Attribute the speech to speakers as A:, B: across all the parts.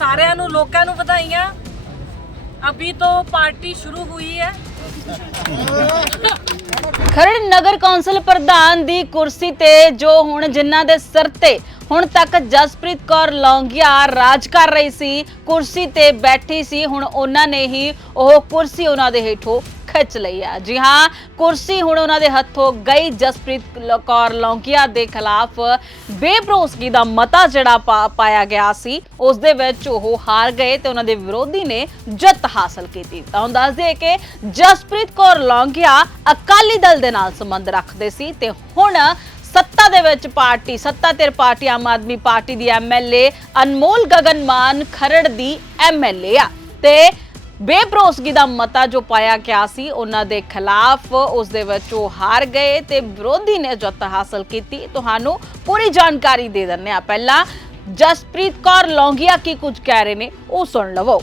A: ਸਾਰਿਆਂ ਨੂੰ, ਲੋਕਾਂ ਨੂੰ ਵਧਾਈਆਂ। ਅਭੀ ਤੋਂ ਪਾਰਟੀ ਸ਼ੁਰੂ ਹੋਈ ਹੈ।
B: ਖਰੜ ਨਗਰ ਕੌਂਸਲ ਪ੍ਰਧਾਨ ਦੀ ਕੁਰਸੀ ਤੇ ਜੋ ਹੁਣ ਜਿਨ੍ਹਾਂ ਦੇ ਸਿਰ ਤੇ ਹੁਣ ਤੱਕ ਜਸਪ੍ਰੀਤ ਕੌਰ ਲੌਂਗੀਆ ਰਾਜ ਕਰ ਰਹੀ ਸੀ, ਕੁਰਸੀ ਤੇ ਬੈਠੀ ਸੀ, ਹੁਣ ਉਹਨਾਂ ਨੇ ਹੀ ਉਹ ਕੁਰਸੀ ਉਹਨਾਂ ਦੇ ਹੇਠੋਂ ਖਿੱਚ ਲਈ ਆ। ਜੀ ਹਾਂ, ਕੁਰਸੀ ਹੁਣ ਉਹਨਾਂ ਦੇ ਹੱਥੋਂ ਗਈ ਜਸਪ੍ਰੀਤ ਕੌਰ ਲੌਂਗੀਆ ਦੇ ਖਿਲਾਫ। ਬੇਭਰੋਸਗੀ ਦਾ ਮਤਾ ਜਿਹੜਾ ਪਾ- ਪਾਇਆ ਗਿਆ ਸੀ, ਉਸ ਦੇ ਵਿੱਚ ਉਹ ਹਾਰ ਗਏ ਤੇ ਉਹਨਾਂ ਦੇ ਵਿਰੋਧੀ ਨੇ ਜਿੱਤ ਹਾਸਲ ਕੀਤੀ। ਤਾਂ ਹੁਣ ਦੱਸ ਦਈਏ ਕਿ ਜਸਪ੍ਰੀਤ ਕੌਰ ਲੌਂਗੀਆ ਅਕਾਲੀ ਦਲ ਦੇ ਨਾਲ ਸੰਬੰਧ ਰੱਖਦੇ ਸੀ ਤੇ ਹੁਣ ਸੱਤਾ ਦੇ ਵਿੱਚ ਪਾਰਟੀ, ਸੱਤਾ ਧਿਰ ਪਾਰਟੀ, ਆਮ ਆਦਮੀ ਪਾਰਟੀ ਦੀ ਐਮਐਲਏ ਅਨਮੋਲ ਗਗਨ ਮਾਨ ਖਰੜ ਦੀ ਐਮਐਲਏ ਆ। ਤੇ ਬੇਭਰੋਸਗੀ ਦਾ ਮਤਾ ਜੋ ਪਾਇਆ ਗਿਆ ਸੀ, ਉਹਨਾਂ ਦੇ ਖਿਲਾਫ ਉਸ ਦੇ ਵਿੱਚ ਉਹ ਹਾਰ ਗਏ ਤੇ ਵਿਰੋਧੀ ਨੇ ਜਿੱਤ ਹਾਸਲ ਕੀਤੀ, ਤੁਹਾਨੂੰ ਪੂਰੀ ਜਾਣਕਾਰੀ ਦੇ ਦਿੰਦੇ ਆ ਪਹਿਲਾਂ ਜਸਪ੍ਰੀਤ ਕੌਰ ਲੌਂਗੀਆ ਕੀ ਕੁਝ ਕਹਿ ਰਹੇ ਨੇ, ਉਹ ਸੁਣ ਲਵੋ।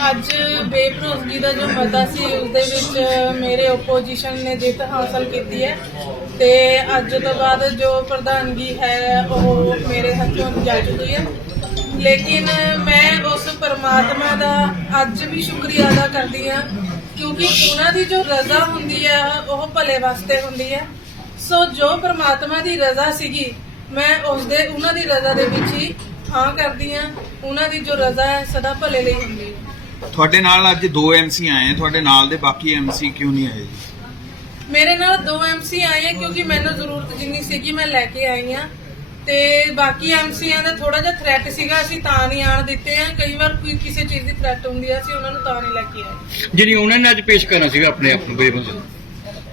C: ਅੱਜ ਬੇਭਰੋਸਗੀ ਦਾ ਜੋ ਮਤਾ ਸੀ ਉਸ ਦੇ ਵਿੱਚ ਮੇਰੇ ਓਪੋਜੀਸ਼ਨ ਨੇ ਜਿੱਤ ਹਾਸਲ ਕੀਤੀ ਹੈ। ਤੇ ਅੱਜ ਤੋਂ ਬਾਅਦ ਜੋ ਪ੍ਰਧਾਨਗੀ ਹੈ, ਉਹ ਮੇਰੇ ਹੱਥੋਂ ਜਾ ਚੁੱਕੀ ਹੈ। ਲੇਕਿਨ ਮੈਂ ਉਸ ਪਰਮਾਤਮਾ ਦਾ ਅੱਜ ਵੀ ਸ਼ੁਕਰੀਆ ਅਦਾ ਕਰਦੀ ਹਾਂ, ਕਿਉਂਕਿ ਉਹਨਾਂ ਦੀ ਜੋ ਰਜ਼ਾ ਹੁੰਦੀ ਹੈ, ਉਹ ਭਲੇ ਵਾਸਤੇ ਹੁੰਦੀ ਹੈ। ਸੋ ਜੋ ਪਰਮਾਤਮਾ ਦੀ ਰਜ਼ਾ ਸੀਗੀ, ਮੈਂ ਉਸ ਦੇ ਉਹਨਾਂ ਦੀ ਰਜ਼ਾ ਦੇ ਵਿੱਚ ਹੀ ਹਾਂ ਕਰਦੀ ਹਾਂ। ਉਹਨਾਂ ਦੀ ਜੋ ਰਜ਼ਾ ਹੈ, ਸਦਾ ਭਲੇ ਲਈ ਹੁੰਦੀ ਹੈ।
D: ਤੁਹਾਡੇ ਨਾਲ ਅੱਜ ਦੋ ਐਮਸੀ ਆਏ ਆ ਤੁਹਾਡੇ ਨਾਲ ਦੇ ਬਾਕੀ ਐਮਸੀ ਕਿਉਂ ਨਹੀਂ ਆਏ ਜੀ?
C: ਮੇਰੇ ਨਾਲ ਦੋ ਐਮਸੀ ਆਏ ਆ ਕਿਉਂਕਿ ਮੈਨੂੰ ਜ਼ਰੂਰਤ ਜਿੰਨੀ ਸੀਗੀ ਮੈਂ ਲੈ ਕੇ ਆਈ ਆ। ਤੇ ਬਾਕੀ ਐਮਸੀਆਂ ਦਾ ਥੋੜਾ ਜਿਹਾ ਥ੍ਰੈਟ ਸੀਗਾ ਅਸੀਂ ਤਾਂ ਨਹੀਂ ਆਣ ਦਿੱਤੇ ਆ। ਕਈ ਵਾਰ ਕੋਈ ਕਿਸੇ ਚੀਜ਼ ਦੀ ਥ੍ਰੈਟ ਹੁੰਦੀ ਆ ਅਸੀਂ ਉਹਨਾਂ ਨੂੰ ਤਾਂ ਨਹੀਂ ਲੈ ਕੇ ਆਏ।
E: ਜਿਹੜੀ ਉਹਨਾਂ ਨੇ ਅੱਜ ਪੇਸ਼ ਕਰਨਾ ਸੀਗਾ ਆਪਣੇ ਆਪ ਨੂੰ ਬੇਬਸ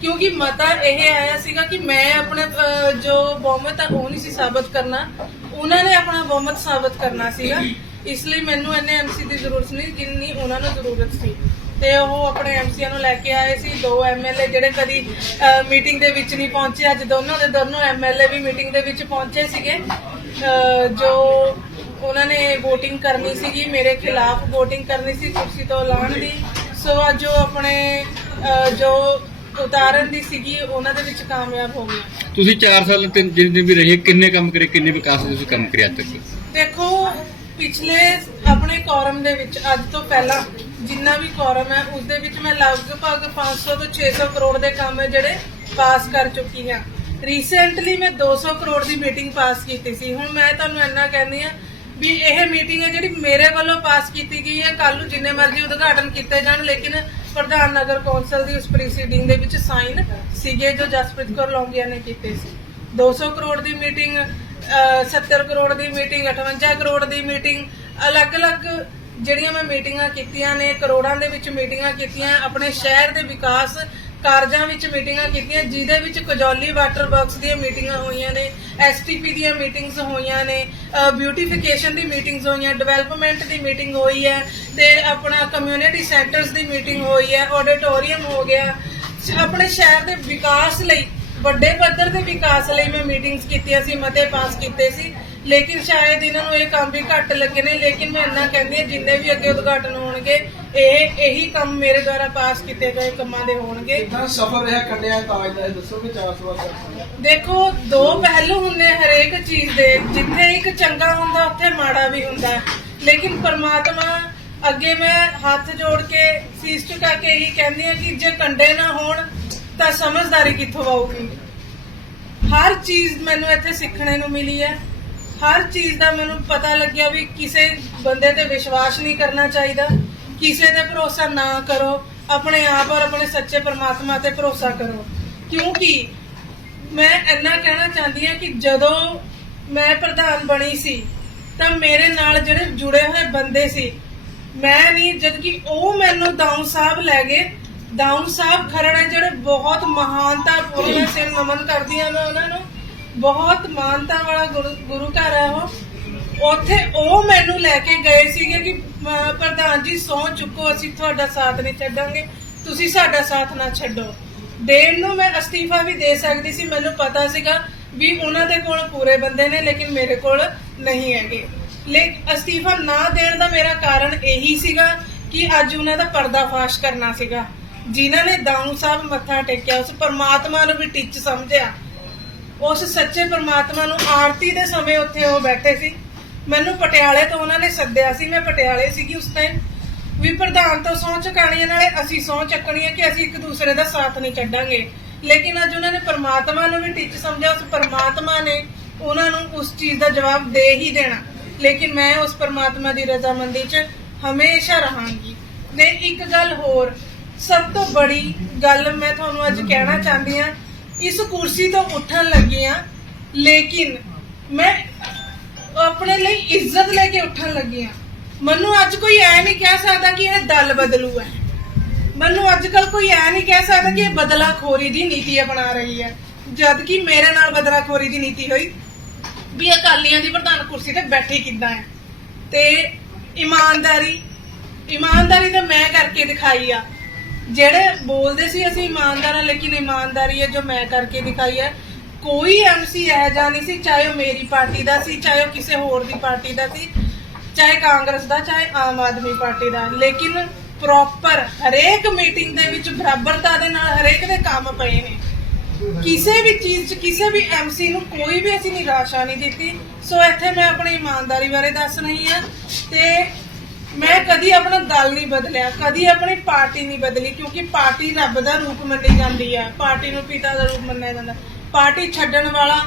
C: ਕਿਉਂਕਿ ਮਤਾ ਇਹ ਆਇਆ ਸੀਗਾ ਕਿ ਮੈਂ ਆਪਣੇ ਅਹ, ਜੋ ਬਹੁਮਤ ਆ ਉਹ ਨਹੀਂ ਸੀ ਸਾਬਤ ਕਰਨਾ। ਉਹਨਾਂ ਨੇ ਆਪਣਾ ਬਹੁਮਤ ਸਾਬਤ ਕਰਨਾ ਸੀਗਾ। ਇਸ ਲਈ ਮੈਨੂੰ ਇੰਨੇ ਐਮਸੀ ਦੀ ਜ਼ਰੂਰਤ ਨਹੀਂ ਜਿੰਨੀ ਉਹਨਾਂ ਨੂੰ ਜ਼ਰੂਰਤ ਸੀ। ਤੇ ਉਹ ਆਪਣੇ ਐਮਸੀਆਂ ਨੂੰ ਲੈ ਕੇ ਆਏ ਸੀ ਦੋ ਐਮਐਲਏ ਜਿਹੜੇ ਕਦੀ ਮੀਟਿੰਗ ਦੇ ਵਿੱਚ ਨਹੀਂ ਪਹੁੰਚੇ। ਅੱਜ ਦੋਨੋਂ ਦੇ ਦੋਨੋਂ ਐਮਐਲਏ ਵੀ ਮੀਟਿੰਗ ਦੇ ਵਿੱਚ ਪਹੁੰਚੇ ਸੀਗੇ। ਜੋ ਉਹਨਾਂ ਨੇ VOTING ਕਰਨੀ ਸੀਗੀ ਮੇਰੇ ਖਿਲਾਫ VOTING ਕਰਨੀ ਸੀ ਕੁਰਸੀ ਤੋਂ ਲਾਉਣ ਦੀ। ਸੋ ਅੱਜ ਉਹ ਆਪਣੇ ਜੋ ਉਤਾਰਨ ਦੀ ਸੀਗੀ ਉਹਨਾਂ ਦੇ ਵਿੱਚ ਕਾਮਯਾਬ ਹੋ ਗਏ।
E: ਤੁਸੀਂ 4 ਸਾਲ ਤਿੰਨ ਜਿੰਨੇ ਦਿਨ ਵੀ ਰਹੇ ਕਿੰਨੇ ਕੰਮ ਕਰੇ ਕਿੰਨੇ ਵਿਕਾਸ ਤੁਸੀਂ ਕੰਮ ਕਰਿਆ ਤੱਕ?
C: ਦੇਖੋ ਪਿਛਲੇ ਆਪਣੇ ਕੋਰਮ ਦੇ ਵਿੱਚ, ਅੱਜ ਤੋਂ ਪਹਿਲਾਂ ਜਿੰਨਾ ਵੀ ਕੋਰਮ ਹੈ ਉਸ ਦੇ ਵਿੱਚ ਮੈਂ ਲਗਭਗ 500 ਤੋਂ 600 ਕਰੋੜ ਦੇ ਕੰਮ ਜਿਹੜੇ ਪਾਸ ਕਰ ਚੁੱਕੀ ਹਾਂ। ਰੀਸੈਂਟਲੀ ਮੈਂ 200 ਕਰੋੜ ਦੀ ਮੀਟਿੰਗ ਪਾਸ ਕੀਤੀ ਸੀ। ਹੁਣ ਮੈਂ ਤੁਹਾਨੂੰ ਇੰਨਾ ਕਹਿੰਦੀ ਆ ਵੀ ਇਹ ਮੀਟਿੰਗ ਹੈ ਜਿਹੜੀ ਮੇਰੇ ਵੱਲੋਂ ਪਾਸ ਕੀਤੀ ਗਈ ਹੈ। ਕੱਲ ਨੂੰ ਜਿੰਨੇ ਮਰਜ਼ੀ ਉਦਘਾਟਨ ਕੀਤੇ ਜਾਣ, ਲੇਕਿਨ ਪ੍ਰਧਾਨ ਨਗਰ ਕੌਂਸਲ ਦੀ ਉਸ ਪ੍ਰੋਸੀਡਿੰਗ ਦੇ ਵਿੱਚ ਸਾਈਨ ਸੀਗੇ ਜੋ ਜਸਪ੍ਰੀਤ ਕੌਰ ਲੌਂਗੀਆ ਨੇ ਕੀਤੇ ਸੀ। 200 ਕਰੋੜ ਦੀ ਮੀਟਿੰਗ 70 ਕਰੋੜ ਦੀ ਮੀਟਿੰਗ 58 ਕਰੋੜ ਦੀ ਮੀਟਿੰਗ, ਅਲੱਗ-ਅਲੱਗ ਜਿਹੜੀਆਂ ਮੈਂ ਮੀਟਿੰਗਾਂ ਕੀਤੀਆਂ ਨੇ, ਕਰੋੜਾਂ ਦੇ ਵਿੱਚ ਮੀਟਿੰਗਾਂ ਕੀਤੀਆਂ, ਆਪਣੇ ਸ਼ਹਿਰ ਦੇ ਵਿਕਾਸ ਕਾਰਜਾਂ ਵਿੱਚ ਮੀਟਿੰਗਾਂ ਕੀਤੀਆਂ, ਜਿਹਦੇ ਵਿੱਚ ਕਜੌਲੀ ਵਾਟਰ ਵਰਕਸ ਦੀਆਂ ਮੀਟਿੰਗਾਂ ਹੋਈਆਂ ਨੇ ਐਸਟੀਪੀ ਦੀਆਂ ਮੀਟਿੰਗਸ ਹੋਈਆਂ ਨੇ ਬਿਊਟੀਫਿਕੇਸ਼ਨ ਦੀ ਮੀਟਿੰਗਸ ਹੋਈਆਂ ਡਿਵੈਲਪਮੈਂਟ ਦੀ ਮੀਟਿੰਗ ਹੋਈ ਹੈ, ਤੇ ਆਪਣਾ ਕਮਿਊਨਿਟੀ ਸੈਂਟਰਸ ਦੀ ਮੀਟਿੰਗ ਹੋਈ ਹੈ ਆਡੀਟੋਰੀਅਮ ਹੋ ਗਿਆ, ਆਪਣੇ ਸ਼ਹਿਰ ਦੇ ਵਿਕਾਸ ਲਈ ਵੱਡੇ ਪੱਧਰ ਤੇ ਵਿਕਾਸ ਲਈ ਮੈਂ ਮੀਟਿੰਗਸ ਕੀਤੀਆਂ ਸੀ ਮਤੇ ਪਾਸ ਕੀਤੇ ਸੀ। ਲੇਕਿਨ ਸ਼ਾਇਦ ਇਹਨਾਂ ਨੂੰ ਇਹ ਕੰਮ ਵੀ ਘੱਟ ਲੱਗੇ ਨੇ। ਲੇਕਿਨ ਮੈਂ ਇੰਨਾ ਕਹਿੰਦੀ ਹਾਂ ਜਿੰਨੇ ਵੀ ਅੱਗੇ ਉਦਘਾਟਨ ਹੋਣਗੇ ਇਹ ਇਹੀ ਕੰਮ ਮੇਰੇ ਦੁਆਰਾ ਪਾਸ ਕੀਤੇ ਗਏ ਕੰਮਾਂ ਦੇ ਹੋਣਗੇ।
F: ਕਿੰਨਾ ਸਫਰ ਰਿਹਾ ਕੱਢਿਆ ਤਾਜ ਦਾ ਇਹ ਦੱਸੋ ਕਿ 400 ਵਾਰ
C: ਦੇਖੋ ਦੋ ਪਹਿਲੂ ਹੁੰਦੇ ਹਰੇਕ ਚੀਜ਼ ਦੇ। ਜਿੱਥੇ ਇੱਕ ਚੰਗਾ ਹੁੰਦਾ ਉੱਥੇ ਮਾੜਾ ਵੀ ਹੁੰਦਾ। ਲੇਕਿਨ ਪਰਮਾਤਮਾ ਅੱਗੇ ਮੈਂ ਹੱਥ ਜੋੜ ਕੇ ਸੀਸ ਝੁਕਾ ਕੇ ਇਹੀ ਕਹਿੰਦੀ ਆ ਕਿ ਜੇ ਕੰਡੇ ਨਾ ਹੋਣ ਤਾਂ ਸਮਝਦਾਰੀ ਕਿੱਥੋਂ ਆਊਗੀ? ਹਰ ਚੀਜ਼ ਮੈਨੂੰ ਇੱਥੇ ਸਿੱਖਣੇ ਨੂੰ ਮਿਲੀ ਹੈ। ਹਰ ਚੀਜ਼ ਦਾ ਮੈਨੂੰ ਪਤਾ ਲੱਗਿਆ ਵੀ ਕਿਸੇ ਬੰਦੇ ਤੇ ਵਿਸ਼ਵਾਸ ਨਹੀਂ ਕਰਨਾ ਚਾਹੀਦਾ। ਕਿਸੇ ਤੇ ਭਰੋਸਾ ਨਾ ਕਰੋ। ਆਪਣੇ ਆਪ ਔਰ ਆਪਣੇ ਸੱਚੇ ਪਰਮਾਤਮਾ ਤੇ ਭਰੋਸਾ ਕਰੋ। ਕਿਉਂਕਿ ਮੈਂ ਇੰਨਾ ਕਹਿਣਾ ਚਾਹੁੰਦੀ ਹਾਂ ਕਿ ਜਦੋਂ ਮੈਂ ਪ੍ਰਧਾਨ ਬਣੀ ਸੀ, ਤਾਂ ਮੇਰੇ ਨਾਲ ਜਿਹੜੇ ਜੁੜੇ ਹੋਏ ਬੰਦੇ ਸੀ, ਮੈਂ ਨਹੀਂ ਜਦ ਕਿ ਉਹ ਮੈਨੂੰ ਦਾਊ ਸਾਹਿਬ ਲੈ ਗਏ ਦਾਊ ਸਾਹਿਬ ਖਰੜ ਜਿਹੜੇ ਬਹੁਤ ਮਹਾਨਤਾ ਪੂਰਨ ਸਿਰ ਨਮਨ ਕਰਦੀ ਹਾਂ ਮੈਂ ਉਹਨਾਂ ਨੂੰ ਬਹੁਤ ਮਾਨਤਾ ਵਾਲਾ ਗੁਰੂ ਘਰ ਹੈ ਉਹ। ਉੱਥੇ ਉਹ ਮੈਨੂੰ ਲੈ ਕੇ ਗਏ ਸੀਗੇ ਕਿ ਪ੍ਰਧਾਨ ਜੀ ਸੌ ਚੁੱਕੋ, ਅਸੀਂ ਤੁਹਾਡਾ ਸਾਥ ਨਹੀਂ ਛੱਡਾਂਗੇ। ਤੁਸੀਂ ਸਾਡਾ ਸਾਥ ਨਾ ਛੱਡੋ। ਦੇਣ ਨੂੰ ਮੈਂ ਅਸਤੀਫਾ ਵੀ ਦੇ ਸਕਦੀ ਸੀ, ਮੈਨੂੰ ਪਤਾ ਸੀਗਾ ਵੀ ਉਹਨਾਂ ਦੇ ਕੋਲ ਪੂਰੇ ਬੰਦੇ ਨੇ, ਲੇਕਿਨ ਮੇਰੇ ਕੋਲ ਨਹੀਂ ਹੈਗੇ। ਲੇਕਿਨ ਅਸਤੀਫਾ ਨਾ ਦੇਣ ਦਾ ਮੇਰਾ ਕਾਰਨ ਇਹੀ ਸੀਗਾ ਕਿ ਅੱਜ ਉਹਨਾਂ ਦਾ ਪਰਦਾਫਾਸ਼ ਕਰਨਾ ਸੀਗਾ। ਜਿਨ੍ਹਾਂ ਨੇ ਦਾਊ ਸਾਹਿਬ ਮੱਥਾ ਟੇਕਿਆ, ਉਸ ਪਰਮਾਤਮਾ ਨੂੰ ਵੀ ਟਿੱਚ ਸਮਝਿਆ। ਉਸ ਸੱਚੇ ਪਰਮਾਤਮਾ ਨੂੰ ਆਰਤੀ ਦੇ ਸਮੇਂ ਉੱਥੇ ਉਹ ਬੈਠੇ ਸੀ। ਮੈਨੂੰ ਪਟਿਆਲੇ ਤੋਂ ਉਹਨਾਂ ਨੇ ਸੱਦਿਆ ਸੀ। ਮੈਂ ਪਟਿਆਲੇ ਸੀਗੀ ਉਸ ਟਾਈਮ ਵੀ ਪ੍ਰਧਾਨ ਤੋਂ ਸਹੁੰ ਚੁਕਾਣੀ ਨਾਲੇ ਅਸੀਂ ਸਹੁੰ ਚੱਕਣੀ ਹੈ ਕਿ ਅਸੀਂ ਇੱਕ ਦੂਸਰੇ ਦਾ ਸਾਥ ਨਹੀਂ ਛੱਡਾਂਗੇ। ਲੇਕਿਨ ਅੱਜ ਉਹਨਾਂ ਨੇ ਪਰਮਾਤਮਾ ਨੂੰ ਵੀ ਟਿੱਚ ਸਮਝਿਆ। ਉਸ ਪਰਮਾਤਮਾ ਨੇ ਉਹਨਾਂ ਨੂੰ ਉਸ ਚੀਜ਼ ਦਾ ਜਵਾਬ ਦੇ ਹੀ ਦੇਣਾ। ਲੇਕਿਨ ਮੈਂ ਉਸ ਪਰਮਾਤਮਾ ਦੀ ਰਜ਼ਾਮੰਦੀ 'ਚ ਹਮੇਸ਼ਾ ਰਹਾਂਗੀ। ਤੇ ਇੱਕ ਗੱਲ ਹੋਰ ਸਭ ਤੋਂ ਬੜੀ ਗੱਲ ਮੈਂ ਤੁਹਾਨੂੰ ਅੱਜ ਕਹਿਣਾ ਚਾਹੁੰਦੀ ਹਾਂ, ਇਸ ਕੁਰਸੀ ਤੋਂ ਉੱਠਣ ਲੱਗੀ ਹਾਂ, ਲੇਕਿਨ ਮੈਂ ਆਪਣੇ ਲਈ ਇੱਜ਼ਤ ਲੈ ਕੇ ਉੱਠਣ ਲੱਗੀ ਹਾਂ। ਮੈਨੂੰ ਅੱਜ ਕੋਈ ਐ ਨਹੀਂ ਕਹਿ ਸਕਦਾ ਕਿ ਇਹ ਦਲ ਬਦਲੂ ਹੈ। ਮੈਨੂੰ ਅੱਜ ਕੱਲ ਕੋਈ ਐ ਨਹੀਂ ਕਹਿ ਸਕਦਾ ਕਿ ਇਹ ਬਦਲਾਖੋਰੀ ਦੀ ਨੀਤੀ ਅਪਣਾ ਰਹੀ ਹੈ। ਜਦ ਕਿ ਮੇਰੇ ਨਾਲ ਬਦਲਾਖੋਰੀ ਦੀ ਨੀਤੀ ਹੋਈ, ਵੀ ਅਕਾਲੀਆਂ ਦੀ ਪ੍ਰਧਾਨ ਕੁਰਸੀ ਤੇ ਬੈਠੀ ਕਿੱਦਾਂ ਹੈ। ਤੇ ਇਮਾਨਦਾਰੀ ਇਮਾਨਦਾਰੀ ਤਾਂ ਮੈਂ ਕਰਕੇ ਦਿਖਾਈ ਆ। ਜਿਹੜੇ ਬੋਲਦੇ ਸੀ ਅਸੀਂ ਇਮਾਨਦਾਰ ਹਾਂ, ਲੇਕਿਨ ਇਮਾਨਦਾਰੀ ਹੈ ਜੋ ਮੈਂ ਕਰਕੇ ਦਿਖਾਈ ਹੈ। ਕੋਈ ਐਮਸੀ ਇਹ ਜਾ ਨਹੀਂ ਸੀ, ਚਾਹੇ ਉਹ ਮੇਰੀ ਪਾਰਟੀ ਦਾ ਸੀ, ਚਾਹੇ ਉਹ ਕਿਸੇ ਹੋਰ ਦੀ ਪਾਰਟੀ ਦਾ ਸੀ, ਚਾਹੇ ਕਾਂਗਰਸ ਦਾ, ਚਾਹੇ ਆਮ ਆਦਮੀ ਪਾਰਟੀ ਦਾ। ਲੇਕਿਨ ਪ੍ਰੋਪਰ ਹਰੇਕ ਮੀਟਿੰਗ ਦੇ ਵਿੱਚ ਬਰਾਬਰਤਾ ਦੇ ਨਾਲ ਹਰੇਕ ਦੇ ਕੰਮ ਪਏ ਨੇ। ਕਿਸੇ ਵੀ ਚੀਜ਼ 'ਚ, ਕਿਸੇ ਵੀ ਐਮਸੀ ਨੂੰ ਕੋਈ ਵੀ ਅਸੀਂ ਨਿਰਾਸ਼ਾ ਨਹੀਂ ਦਿੱਤੀ। ਸੋ ਇੱਥੇ ਮੈਂ ਆਪਣੀ ਇਮਾਨਦਾਰੀ ਬਾਰੇ ਦੱਸ ਰਹੀ ਹਾਂ ਤੇ ਮੈਂ ਕਦੀ ਆਪਣਾ ਦਲ ਨਹੀਂ ਬਦਲਿਆ, ਕਦੀ ਆਪਣੀ ਪਾਰਟੀ ਨਹੀਂ ਬਦਲੀ, ਕਿਉਂਕਿ ਪਾਰਟੀ ਰੱਬ ਦਾ ਰੂਪ ਮੰਨੀ ਜਾਂਦੀ ਹੈ ਪਾਰਟੀ ਨੂੰ ਪਿਤਾ ਦਾ ਰੂਪ ਮੰਨਿਆ ਜਾਂਦਾ। ਪਾਰਟੀ ਛੱਡਣ ਵਾਲਾ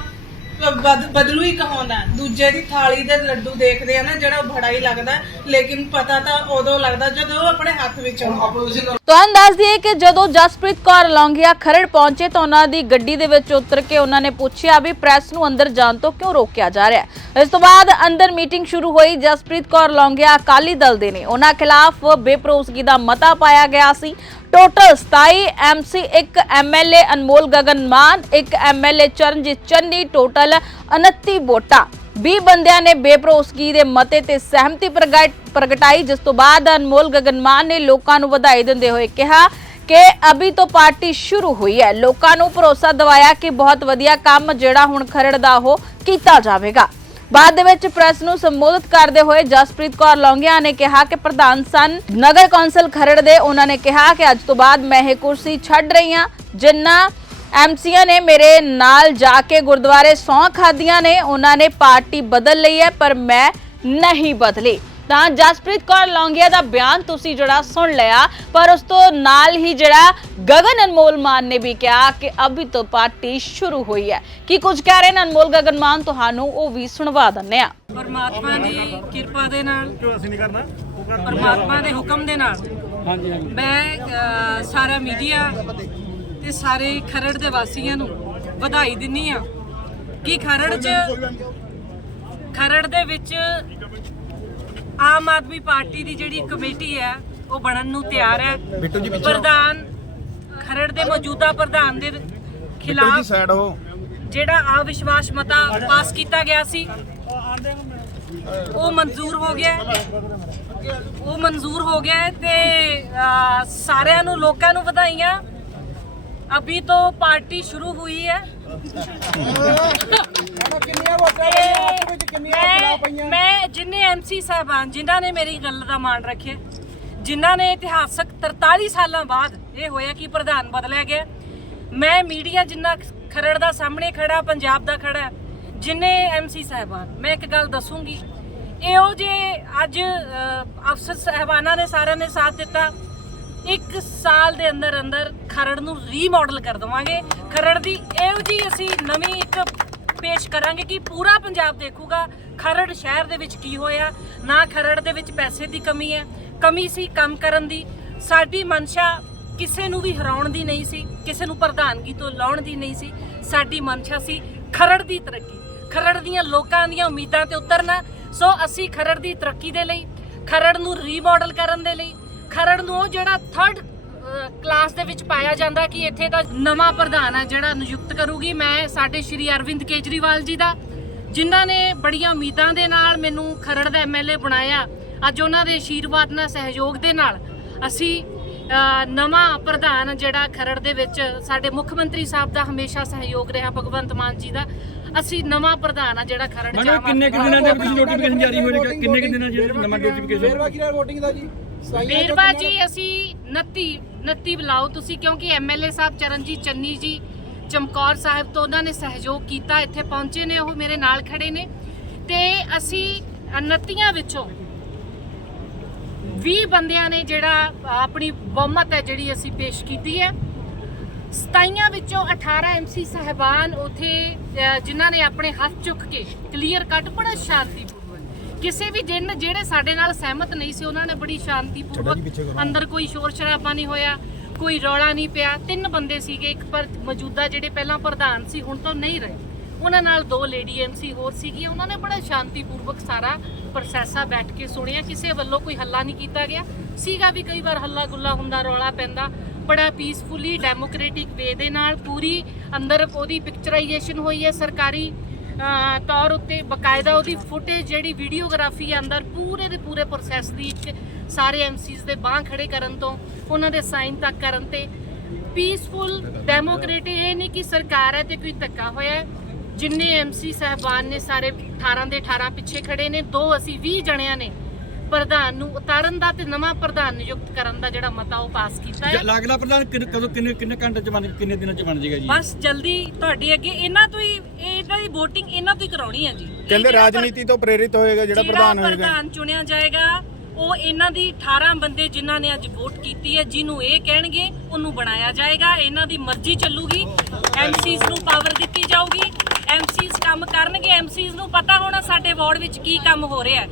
C: ਬਦ- ਬਦਲੂ ਹੀ ਕਹਾਉਂਦਾ ਦੂਜੇ ਦੀ ਥਾਲੀ ਦੇ ਲੱਡੂ ਦੇਖਦੇ ਆ ਨਾ, ਜਿਹੜਾ ਬੜਾ ਹੀ ਲੱਗਦਾ ਲੇਕਿਨ ਪਤਾ ਤਾਂ ਉਦੋਂ ਲੱਗਦਾ ਜਦੋਂ ਉਹ ਆਪਣੇ ਹੱਥ ਵਿੱਚ ਆਉਂਦਾ।
B: ਤੁਹਾਨੂੰ ਦੱਸ ਦਈਏ ਕਿ ਜਦੋਂ ਜਸਪ੍ਰੀਤ ਕੌਰ ਲੌਂਗੀਆ ਖਰੜ ਪਹੁੰਚੇ ਤਾਂ ਉਹਨਾਂ ਦੀ ਗੱਡੀ ਦੇ ਵਿੱਚ ਉਤਰ ਕੇ ਉਹਨਾਂ ਨੇ ਪੁੱਛਿਆ ਵੀ ਪ੍ਰੈਸ ਨੂੰ ਅੰਦਰ ਜਾਣ ਤੋਂ ਕਿਉਂ ਰੋਕਿਆ ਜਾ ਰਿਹਾ ਹੈ। ਇਸ ਤੋਂ ਬਾਅਦ ਅੰਦਰ ਮੀਟਿੰਗ ਸ਼ੁਰੂ ਹੋਈ। ਜਸਪ੍ਰੀਤ ਕੌਰ ਲੌਂਗਿਆ ਅਕਾਲੀ ਦਲ ਦੇ ਨੇ। ਉਹਨਾਂ ਖਿਲਾਫ ਬੇਪਰੋਸਗੀ ਦਾ ਮਤਾ ਪਾਇਆ ਗਿਆ ਸੀ। ਟੋਟਲ 27 ਐਮਸੀ, ਇੱਕ ਐਮਐਲਏ ਅਨਮੋਲ ਗਗਨ ਮਾਨ ਇੱਕ ਐਮਐਲਏ ਚਰਨਜੀਤ ਚੰਨੀ ਟੋਟਲ 29 ਵੋਟਾਂ। 20 ਬੰਦਿਆਂ ਨੇ ਬੇਪਰੋਸਗੀ ਦੇ ਮਤੇ ਤੇ ਸਹਿਮਤੀ ਪ੍ਰਗਟ, ਪ੍ਰਗਟਾਈ, ਜਿਸ ਤੋਂ ਬਾਅਦ ਅਨਮੋਲ ਗਗਨ ਮਾਨ ਨੇ ਲੋਕਾਂ ਨੂੰ ਵਧਾਈ ਦਿੰਦੇ ਹੋਏ ਕਿਹਾ ਕਿ ਅਭੀ ਤੋਂ ਪਾਰਟੀ ਸ਼ੁਰੂ ਹੋਈ ਹੈ। ਲੋਕਾਂ ਨੂੰ ਭਰੋਸਾ ਦਿਵਾਇਆ ਕਿ ਬਹੁਤ ਵਧੀਆ ਕੰਮ ਜਿਹੜਾ ਹੁਣ ਖਰੜ ਦਾ ਉਹ ਕੀਤਾ ਜਾਵੇਗਾ। ਬਾਅਦ ਦੇ ਵਿੱਚ ਪ੍ਰੈਸ ਨੂੰ ਸੰਬੋਧਿਤ ਕਰਦੇ ਹੋਏ ਜਸਪ੍ਰੀਤ ਕੌਰ ਲੌਂਗਿਆ ਨੇ ਕਿਹਾ ਕਿ ਪ੍ਰਧਾਨ ਸਨ। ਨਗਰ ਕੌਂਸਲ ਖਰੜ ਦੇ ਉਹਨਾਂ ਨੇ ਕਿਹਾ ਕਿ ਅੱਜ ਤੋਂ ਬਾਅਦ ਮੈਂ ਇਹ ਕੁਰਸੀ ਛੱਡ ਰਹੀ ਹਾਂ। ਜਿੰਨਾ ਐਮਸੀਆਂ ਨੇ ਮੇਰੇ ਨਾਲ ਜਾ ਕੇ ਗੁਰਦੁਆਰੇ ਸੌਂ ਖਾਦੀਆਂ ਨੇ, ਉਹਨਾਂ ਨੇ ਪਾਰਟੀ ਬਦਲ ਲਈ ਹੈ, ਪਰ ਮੈਂ ਨਹੀਂ ਬਦਲੀ। ਤਾਂ ਜਸਪ੍ਰੀਤ ਕੌਰ ਲੌਂਗੀਆ ਦਾ ਬਿਆਨ ਤੁਸੀਂ ਜਿਹੜਾ ਸੁਣ ਲਿਆ ਪਰ ਉਸ ਤੋਂ ਨਾਲ ਹੀ ਜਿਹੜਾ ਗਗਨ ਅਨਮੋਲ ਮਾਨ ਨੇ ਵੀ ਕਿਹਾ ਕਿ ਅਭੀ ਤੋਂ ਪਾਰਟੀ ਸ਼ੁਰੂ ਹੋਈ ਹੈ। ਕੀ ਕੁਝ ਕਹਿ ਰਹੇ ਨੇ ਅਨਮੋਲ ਗਗਨ ਮਾਨ? ਤੁਹਾਨੂੰ ਉਹ ਵੀ ਸੁਣਵਾ ਦਿੰਨੇ ਆ
A: ਪਰਮਾਤਮਾ ਦੀ ਕਿਰਪਾ ਦੇ ਨਾਲ ਪਰਮਾਤਮਾ ਦੇ ਹੁਕਮ ਦੇ ਨਾਲ ਮੈਂ ਸਾਰਾ ਮੀਡੀਆ ਤੇ ਸਾਰੇ ਖਰੜ ਦੇ ਵਾਸੀਆਂ ਨੂੰ ਵਧਾਈ ਦਿੰਨੀ ਆ ਕਿ ਖਰੜ 'ਚ ਖਰੜ ਦੇ ਵਿੱਚ ਆਮ ਆਦਮੀ ਪਾਰਟੀ ਦੀ ਜਿਹੜੀ ਕਮੇਟੀ ਹੈ ਉਹ ਬਣਨ ਨੂੰ ਤਿਆਰ ਹੈ। ਪ੍ਰਧਾਨ ਖਰੜ ਦੇ ਮੌਜੂਦਾ ਪ੍ਰਧਾਨ ਦੇ ਖਿਲਾਫ
D: ਸਾਈਡ ਹੋ
A: ਜਿਹੜਾ ਅਵਿਸ਼ਵਾਸ ਮਤਾ ਪਾਸ ਕੀਤਾ ਗਿਆ ਸੀ ਉਹ ਮਨਜ਼ੂਰ ਹੋ ਗਿਆ ਹੈ। ਉਹ ਮਨਜ਼ੂਰ ਹੋ ਗਿਆ ਹੈ ਤੇ ਸਾਰਿਆਂ ਨੂੰ ਲੋਕਾਂ ਨੂੰ ਵਧਾਈਆਂ। ਅਭੀ ਤੋਂ ਪਾਰਟੀ ਸ਼ੁਰੂ ਹੋਈ ਹੈ।
F: ਕਿੰਨੀਆਂ ਵੋਟਾਂ ਪਈਆਂ? ਹੱਥ ਵਿੱਚ ਕਿੰਨੀਆਂ ਵੋਟਾਂ
A: ਮੈਂ
F: ਪਈਆਂ?
A: ਮੈਂ ਜਿੰਨੇ ਐਮਸੀ ਸਾਹਿਬਾਨ ਜਿਨ੍ਹਾਂ ਨੇ ਮੇਰੀ ਗੱਲ ਦਾ ਮਾਣ ਰੱਖਿਆ ਜਿਨ੍ਹਾਂ ਨੇ ਇਤਿਹਾਸਕ 43 ਸਾਲਾਂ ਬਾਅਦ ਇਹ ਹੋਇਆ ਕਿ ਪ੍ਰਧਾਨ ਬਦਲਿਆ ਗਿਆ। ਮੈਂ ਮੀਡੀਆ ਜਿੰਨਾ ਖਰੜ ਦਾ ਸਾਹਮਣੇ ਖੜਾ ਪੰਜਾਬ ਦਾ ਖੜਾ ਜਿੰਨੇ ਐਮਸੀ ਸਾਹਿਬਾਨ ਮੈਂ ਇੱਕ ਗੱਲ ਦੱਸੂਗੀ। ਇਹੋ ਜੇ ਅੱਜ ਅਫਸਰ ਸਾਹਿਬਾਨਾਂ ਨੇ ਸਾਰਿਆਂ ਨੇ ਸਾਥ ਦਿੱਤਾ। ਇੱਕ ਸਾਲ ਦੇ ਅੰਦਰ ਅੰਦਰ ਖਰੜ ਨੂੰ ਰੀਮਾਡਲ ਕਰ ਦਵਾਂਗੇ। ਖਰੜ ਦੀ ਇਹੋ ਜੀ ਅਸੀਂ ਨਵੀਂ ਇੱਕ ਪੇਸ਼ ਕਰਾਂਗੇ ਕਿ ਪੂਰਾ ਪੰਜਾਬ ਦੇਖੂਗਾ ਖਰੜ ਸ਼ਹਿਰ ਦੇ ਵਿੱਚ ਕੀ ਹੋਇਆ, ਨਾ ਖਰੜ ਦੇ ਵਿੱਚ ਪੈਸੇ ਦੀ ਕਮੀ ਹੈ, ਕਮੀ ਸੀ ਕੰਮ ਕਰਨ ਦੀ। ਸਾਡੀ ਮਨਸ਼ਾ ਕਿਸੇ ਨੂੰ ਵੀ ਹਰਾਉਣ ਦੀ ਨਹੀਂ ਸੀ, ਕਿਸੇ ਨੂੰ ਪ੍ਰਧਾਨਗੀ ਤੋਂ ਲਾਉਣ ਦੀ ਨਹੀਂ ਸੀ। ਸਾਡੀ ਮਨਸ਼ਾ ਸੀ ਖਰੜ ਦੀ ਤਰੱਕੀ, ਖਰੜ ਦੀਆਂ ਲੋਕਾਂ ਦੀਆਂ ਉਮੀਦਾਂ ਤੇ ਉਤਰਨਾ। ਸੋ ਅਸੀਂ ਖਰੜ ਦੀ ਤਰੱਕੀ ਦੇ ਲਈ, ਖਰੜ ਨੂੰ ਰੀਮਾਡਲ ਕਰਨ ਦੇ ਲਈ, ਖਰੜ ਨੂੰ ਉਹ ਜਿਹੜਾ ਥਰਡ ਕਲਾਸ ਦੇ ਵਿੱਚ ਪਾਇਆ ਜਾਂਦਾ ਕਿ ਇੱਥੇ ਦਾ ਨਵਾਂ ਪ੍ਰਧਾਨ ਹੈ ਜਿਹੜਾ ਨਿਯੁਕਤ ਕਰੂਗੀ। ਮੈਂ ਸਾਡੇ ਸ਼੍ਰੀ ਅਰਵਿੰਦ ਕੇਜਰੀਵਾਲ ਜੀ ਦਾ ਜਿਨ੍ਹਾਂ ਨੇ ਬੜੀਆਂ ਉਮੀਦਾਂ ਦੇ ਨਾਲ ਮੈਨੂੰ ਖਰੜ ਦਾ ਐਮਐਲਏ ਬਣਾਇਆ। ਅੱਜ ਉਹਨਾਂ ਦੇ ਆਸ਼ੀਰਵਾਦ ਨਾਲ ਸਹਿਯੋਗ ਦੇ ਨਾਲ ਅਸੀਂ ਨਵਾਂ ਪ੍ਰਧਾਨ ਜਿਹੜਾ ਖਰੜ ਦੇ ਵਿੱਚ ਸਾਡੇ ਮੁੱਖ ਮੰਤਰੀ ਸਾਹਿਬ ਦਾ ਹਮੇਸ਼ਾ ਸਹਿਯੋਗ ਰਿਹਾ ਭਗਵੰਤ ਮਾਨ ਜੀ ਦਾ। ਅਸੀਂ ਨਵਾਂ ਪ੍ਰਧਾਨ ਆ ਜਿਹੜਾ ਖਰੜ ਚ
E: ਮੈਨੂੰ
A: ਆਮ
E: ਕਿੰਨੇ ਕੁ ਦਿਨਾਂ ਦੇ ਵਿੱਚ ਨੋਟੀਫਿਕੇਸ਼ਨ ਜਾਰੀ ਹੋਏਗਾ? ਕਿੰਨੇ ਕੁ ਦਿਨਾਂ ਜਿਹੜਾ ਨਵਾਂ
F: ਫੇਰ
E: ਨੋਟੀਫਿਕੇਸ਼ਨ
F: ਬਾਕੀ ਨਾਲ VOTING ਦਾ ਜੀ। ਕਿੰਨੀਆਂ-
A: ਜੀ ਅਸੀਂ 29 29 ਬੁਲਾਓ ਤੁਸੀਂ ਕਿਉਂਕਿ ਐਮਐਲਏ ਸਾਹਿਬ ਚਰਨਜੀਤ ਚੰਨੀ ਜੀ ਚਮਕੌਰ ਸਾਹਿਬ ਤੋਂ ਉਹਨਾਂ ਨੇ ਸਹਿਯੋਗ ਕੀਤਾ ਇੱਥੇ ਪਹੁੰਚੇ ਨੇ ਉਹ ਮੇਰੇ ਨਾਲ ਖੜੇ ਨੇ। ਤੇ ਅਸੀਂ 29 ਵਿੱਚੋਂ 20 ਬੰਦਿਆਂ ਨੇ ਜਿਹੜਾ ਆਪਣੀ ਬਹੁਮਤ ਹੈ ਜਿਹੜੀ ਅਸੀਂ ਪੇਸ਼ ਕੀਤੀ ਹੈ। 27 ਵਿੱਚੋਂ 18 ਐਮਸੀ ਸਹਿਬਾਨ ਉਥੇ ਜਿਨ੍ਹਾਂ ਨੇ ਆਪਣੇ ਹੱਥ ਚੁੱਕ ਕੇ ਕਲੀਅਰ ਕੱਟ ਬੜਾ ਸ਼ਾਂਤੀਪੂਰਵਕ ਕਿਸੇ ਵੀ ਜਿਨ ਜਿਹੜੇ ਸਾਡੇ ਨਾਲ ਸਹਿਮਤ ਨਹੀਂ ਸੀ ਉਹਨਾਂ ਨੇ ਬੜੀ ਸ਼ਾਂਤੀਪੂਰਵਕ ਅੰਦਰ ਕੋਈ ਸ਼ੋਰ ਸ਼ਰਾਬਾ ਨਹੀਂ ਹੋਇਆ ਕੋਈ ਰੌਲਾ ਨਹੀਂ ਪਿਆ। ਤਿੰਨ ਬੰਦੇ ਸੀਗੇ ਇੱਕ ਪਰ ਮੌਜੂਦਾ ਜਿਹੜੇ ਪਹਿਲਾਂ ਪ੍ਰਧਾਨ ਸੀ ਹੁਣ ਤੋਂ ਨਹੀਂ ਰਹੇ। ਉਹਨਾਂ ਨਾਲ ਦੋ ਲੇਡੀ ਐਮਸੀ ਹੋਰ ਸੀਗੀ ਉਹਨਾਂ ਨੇ ਬੜਾ ਸ਼ਾਂਤੀਪੂਰਵਕ ਸਾਰਾ ਪ੍ਰੋਸੈਸਾ ਬੈਠ ਕੇ ਸੁਣਿਆ। ਕਿਸੇ ਵੱਲੋਂ ਕੋਈ ਹੱਲਾ ਨਹੀਂ ਕੀਤਾ ਗਿਆ। ਸੀਗਾ ਵੀ ਕਈ ਵਾਰ ਹੱਲਾ ਗੁੱਲਾ ਹੁੰਦਾ ਰੌਲਾ ਪੈਂਦਾ। ਬੜਾ ਪੀਸਫੁਲੀ ਡੈਮੋਕ੍ਰੈਟਿਕ ਵੇ ਦੇ ਨਾਲ ਪੂਰੀ ਅੰਦਰ ਉਹਦੀ ਪਿਕਚਰਾਈਜੇਸ਼ਨ ਹੋਈ ਹੈ ਸਰਕਾਰੀ। ਤੌਰ ਉੱਤੇ ਬਕਾਇਦਾ ਉਹਦੀ ਫੁਟੇਜ ਜਿਹੜੀ ਵੀਡੀਓਗ੍ਰਾਫੀ ਅੰਦਰ ਪੂਰੇ ਦੇ ਪੂਰੇ ਪ੍ਰੋਸੈਸ ਦੀ ਇੱਕ ਸਾਰੇ ਐਮਸੀਜ਼ ਦੇ ਬਾਹ ਖੜੇ ਕਰਨ ਤੋਂ ਉਹਨਾਂ ਦੇ ਸਾਈਨ ਤੱਕ ਕਰਨ ਤੇ ਪੀਸਫੁਲ ਡੈਮੋਕ੍ਰੇਟਿਕ ਇਹ ਨਹੀਂ ਕਿ ਸਰਕਾਰ ਹੈ ਤੇ ਕੋਈ ਧੱਕਾ ਹੋਇਆ ਹੈ। ਜਿੰਨੇ ਐਮਸੀ ਸਹਿਬਾਨ ਨੇ ਸਾਰੇ 18 ਦੇ 18 ਪਿੱਛੇ ਖੜੇ ਨੇ ਦੋ ਅਸੀਂ 20 ਜਣਿਆਂ ਨੇ ਪ੍ਰਧਾਨ ਨੂੰ ਉਤਾਰਨ ਦਾ ਤੇ ਨਵਾਂ ਪ੍ਰਧਾਨ ਨਿਯੁਕਤ ਕਰਨ ਦਾ ਜਿਹੜਾ ਮਤਾ ਉਹ ਪਾਸ ਕੀਤਾ ਹੈ
E: ਅਗਲਾ ਪ੍ਰਧਾਨ ਕਿੰਨੇ- ਕਦੋਂ ਕਿੰਨੇ ਕਿੰਨੇ ਘੰਟੇ ਚ ਬਣ ਕਿੰਨੇ ਦਿਨਾਂ ਚ ਬਣ ਜਾਏਗਾ ਜੀ
A: ਬਸ ਜਲਦੀ ਤੁਹਾਡੇ ਅੱਗੇ ਇਹਨਾਂ ਤੋਂ ਹੀ ਇਹਨਾਂ ਦੀ VOTING ਇਹਨਾਂ ਤੋਂ ਹੀ ਕਰਾਉਣੀ ਹੈ ਜੀ। ਇਹ
F: ਕਹਿੰਦੇ
A: ਜਿਹੜਾ ਪਰ-
F: ਰਾਜਨੀਤੀ ਤੋਂ ਪ੍ਰੇਰਿਤ ਹੋਏਗਾ ਜਿਹੜਾ ਪ੍ਰਧਾਨ ਹੋਏਗਾ।
A: ਪ੍ਰਧਾਨ ਚੁਣਿਆ ਜਾਏਗਾ ਉਹ ਇਹਨਾਂ ਦੀ 18 ਬੰਦੇ ਜਿਨ੍ਹਾਂ ਨੇ ਅੱਜ ਵੋਟ ਕੀਤੀ ਹੈ ਜਿਹਨੂੰ ਇਹ ਕਹਿਣਗੇ ਉਹਨੂੰ ਬਣਾਇਆ ਜਾਏਗਾ। ਇਹਨਾਂ ਦੀ ਮਰਜ਼ੀ ਚੱਲੂਗੀ। ਐਮਸੀਜ਼ ਨੂੰ ਪਾਵਰ ਦਿੱਤੀ ਜਾਊਗੀ। ਐਮਸੀਜ਼ ਕੰਮ ਕਰਨਗੇ। ਐਮਸੀਜ਼ ਨੂੰ ਪਤਾ ਹੋਣਾ ਸਾਡੇ ਵਾਰਡ ਵਿੱਚ ਕੀ ਕੰਮ ਹੋ ਰਿਹਾ ਹੈ।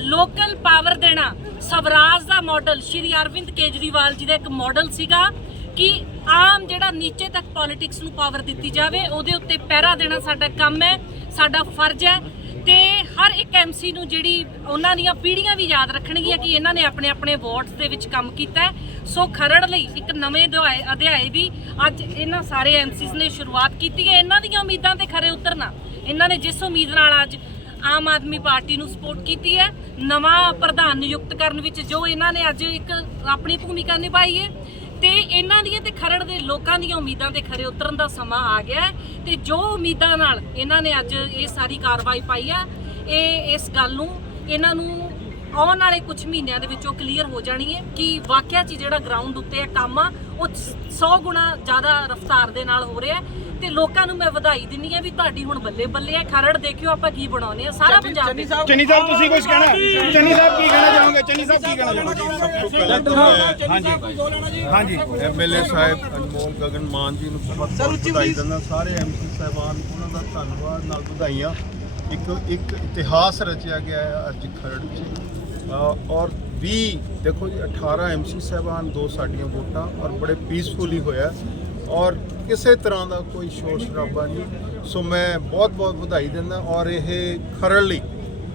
A: ਲੋਕਲ ਪਾਵਰ ਦੇਣਾ ਸਵਰਾਜ ਦਾ ਮਾਡਲ ਸ਼੍ਰੀ ਅਰਵਿੰਦ ਕੇਜਰੀਵਾਲ ਜੀ ਦਾ ਇੱਕ ਮਾਡਲ ਸੀਗਾ। ਕਿ ਆਮ ਜਿਹੜਾ ਨੀਚੇ ਤੱਕ ਪੋਲਿਟਿਕਸ ਨੂੰ ਪਾਵਰ ਦਿੱਤੀ ਜਾਵੇ, ਉਹਦੇ ਉੱਤੇ ਪਹਿਰਾ ਦੇਣਾ ਸਾਡਾ ਕੰਮ ਹੈ, ਸਾਡਾ ਫਰਜ਼ ਹੈ ਤੇ ਹਰ ਇੱਕ ਐਮਸੀ ਨੂੰ ਜਿਹੜੀ ਉਹਨਾਂ ਦੀਆਂ ਪੀੜ੍ਹੀਆਂ ਵੀ ਯਾਦ ਰੱਖਣਗੀਆਂ ਕਿ ਇਹਨਾਂ ਨੇ ਆਪਣੇ ਆਪਣੇ ਵਾਰਡਸ ਦੇ ਵਿੱਚ ਕੰਮ ਕੀਤਾ ਸੋ ਖਰੜ ਲਈ ਇੱਕ ਨਵੇਂ ਅਧਿਆਏ ਅਧਿਆਏ ਦੀ ਅੱਜ ਇਹਨਾਂ ਸਾਰੇ ਐਮਸੀਜ਼ ਨੇ ਸ਼ੁਰੂਆਤ ਕੀਤੀ ਹੈ। ਇਹਨਾਂ ਦੀਆਂ ਉਮੀਦਾਂ ਤੇ ਖਰੇ ਉਤਰਨਾ। ਇਹਨਾਂ ਨੇ ਜਿਸ ਉਮੀਦ ਨਾਲ ਅੱਜ ਆਮ ਆਦਮੀ ਪਾਰਟੀ ਨੂੰ ਸਪੋਰਟ ਕੀਤੀ ਹੈ, ਨਵਾਂ ਪ੍ਰਧਾਨ ਨਿਯੁਕਤ ਕਰਨ ਵਿੱਚ ਜੋ ਇਹਨਾਂ ਨੇ ਅੱਜ ਇੱਕ ਆਪਣੀ ਭੂਮਿਕਾ ਨਿਭਾਈ ਹੈ ਤੇ ਇਹਨਾਂ ਦੀਆਂ ਤੇ ਖਰੜ ਦੇ ਲੋਕਾਂ ਦੀਆਂ ਉਮੀਦਾਂ ਤੇ ਖਰੇ ਉਤਰਨ ਦਾ ਸਮਾਂ ਆ ਗਿਆ ਹੈ ਤੇ ਜੋ ਉਮੀਦਾਂ ਨਾਲ ਇਹਨਾਂ ਨੇ ਅੱਜ ਇਹ ਸਾਰੀ ਕਾਰਵਾਈ ਪਾਈ ਆ ਇਹ ਇਸ ਗੱਲ ਨੂੰ ਇਹਨਾਂ ਨੂੰ ਆਉਣ ਵਾਲੇ ਕੁਝ ਮਹੀਨਿਆਂ ਦੇ ਵਿੱਚ ਉਹ ਕਲੀਅਰ ਹੋ ਜਾਣੀ ਹੈ ਕਿ ਵਾਕਿਆ 'ਚ ਜਿਹੜਾ ਗਰਾਊਂਡ ਉੱਤੇ ਇਹ ਕੰਮ ਆ, ਉਹ 100 ਗੁਣਾ ਜ਼ਿਆਦਾ ਰਫ਼ਤਾਰ ਦੇ ਨਾਲ ਹੋ ਰਿਹਾ ਹੈ। ਤੇ ਲੋਕਾਂ ਨੂੰ ਮੈਂ ਵਧਾਈ ਦਿੰਨੀ ਆ ਵੀ ਤੁਹਾਡੀ ਹੁਣ ਬੱਲੇ ਬੱਲੇ ਹੈ ਖਰੜ ਦੇਖਿਓ ਆਪਾਂ ਕੀ ਬਣਾਉਨੇ ਆ। ਸਾਰਾ ਪੰਜਾਬ ਦੇ
F: ਚੰਨੀ ਸਾਹਿਬ ਤੁਸੀਂ ਕੁਝ ਕਹਿਣਾ? ਚੰਨੀ ਸਾਹਿਬ ਕੀ ਕਹਿਣਾ ਚਾਹੋਗੇ? ਚੰਨੀ ਸਾਹਿਬ ਕੀ ਕਹਿਣਾ ਚਾਹੋਗੇ? ਹਾਂਜੀ। ਹਾਂਜੀ
G: ਐਮਐਲਏ ਸਾਹਿਬ ਅਨਮੋਲ ਗਗਨ ਮਾਨ ਜੀ ਨੂੰ ਬਹੁਤ ਬਹੁਤ ਵਧਾਈ ਦਿੰਦਾ। ਸਾਰੇ ਐਮਸੀ ਸਾਹਿਬਾਨ ਉਹਨਾਂ ਦਾ ਧੰਨਵਾਦ ਨਾਲ ਵਧਾਈਆਂ। ਇੱਕ ਇੱਕ ਇਤਿਹਾਸ ਰਚਿਆ ਗਿਆ ਹੈ ਅੱਜ ਖਰੜ 'ਚ ਔਰ 20 ਦੇਖੋ ਜੀ 18 ਐਮਸੀ ਸਾਹਿਬਾਨ ਦੋ ਸਾਡੀਆਂ ਵੋਟਾਂ ਔਰ ਬੜੇ ਪੀਸਫੁਲੀ ਹੋਇਆ। ਔਰ ਕਿਸੇ ਤਰ੍ਹਾਂ ਦਾ ਕੋਈ ਸ਼ੋਰ ਸ਼ਰਾਬਾ ਨਹੀਂ। ਸੋ ਮੈਂ ਬਹੁਤ ਬਹੁਤ ਵਧਾਈ ਦਿੰਦਾ ਔਰ ਇਹ ਖਰੜ ਲਈ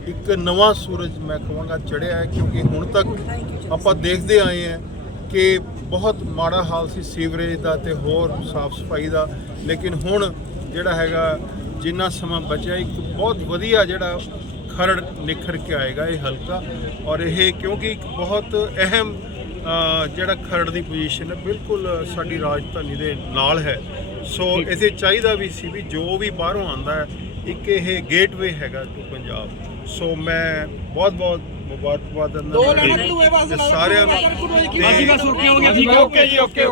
G: ਇੱਕ ਨਵਾਂ ਸੂਰਜ ਮੈਂ ਕਹਾਂਗਾ ਚੜਿਆ ਹੈ, ਕਿਉਂਕਿ ਹੁਣ ਤੱਕ ਆਪਾਂ ਦੇਖਦੇ ਆਏ ਹਾਂ ਕਿ ਬਹੁਤ ਮਾੜਾ ਹਾਲ ਸੀ ਸੀਵਰੇਜ ਦਾ ਤੇ ਹੋਰ ਸਾਫ਼ ਸਫ਼ਾਈ ਦਾ। ਲੇਕਿਨ ਹੁਣ ਜਿਹੜਾ ਹੈਗਾ, ਜਿੰਨਾ ਸਮਾਂ ਬਚਿਆ, ਇੱਕ ਬਹੁਤ ਵਧੀਆ ਜਿਹੜਾ ਖਰੜ ਨਿਖਰ ਕੇ ਆਏਗਾ ਇਹ ਹਲਕਾ। ਔਰ ਇਹ ਕਿਉਂਕਿ ਇੱਕ ਬਹੁਤ ਅਹਿਮ ਜਿਹੜਾ ਖਰੜ ਦੀ ਪੋਜੀਸ਼ਨ ਹੈ ਬਿਲਕੁਲ ਸਾਡੀ ਰਾਜਧਾਨੀ ਦੇ ਨਾਲ ਹੈ। ਸੋ ਇਥੇ ਚਾਹੀਦਾ ਵੀ ਸੀ ਵੀ ਜੋ ਵੀ ਬਾਹਰੋਂ ਆਂਦਾ ਹੈ ਇੱਕ ਇਹ ਗੇਟਵੇ ਹੈਗਾ ਟੂ ਪੰਜਾਬ। ਸੋ ਮੈਂ ਬਹੁਤ ਬਹੁਤ ਮੁਬਾਰਕਬਾਦ ਦਿੰਦਾ ਸਾਰਿਆਂ ਨੂੰ ਤੇ-
E: ਓਕੇ ਜੀ ਓਕੇ ਓਕੇ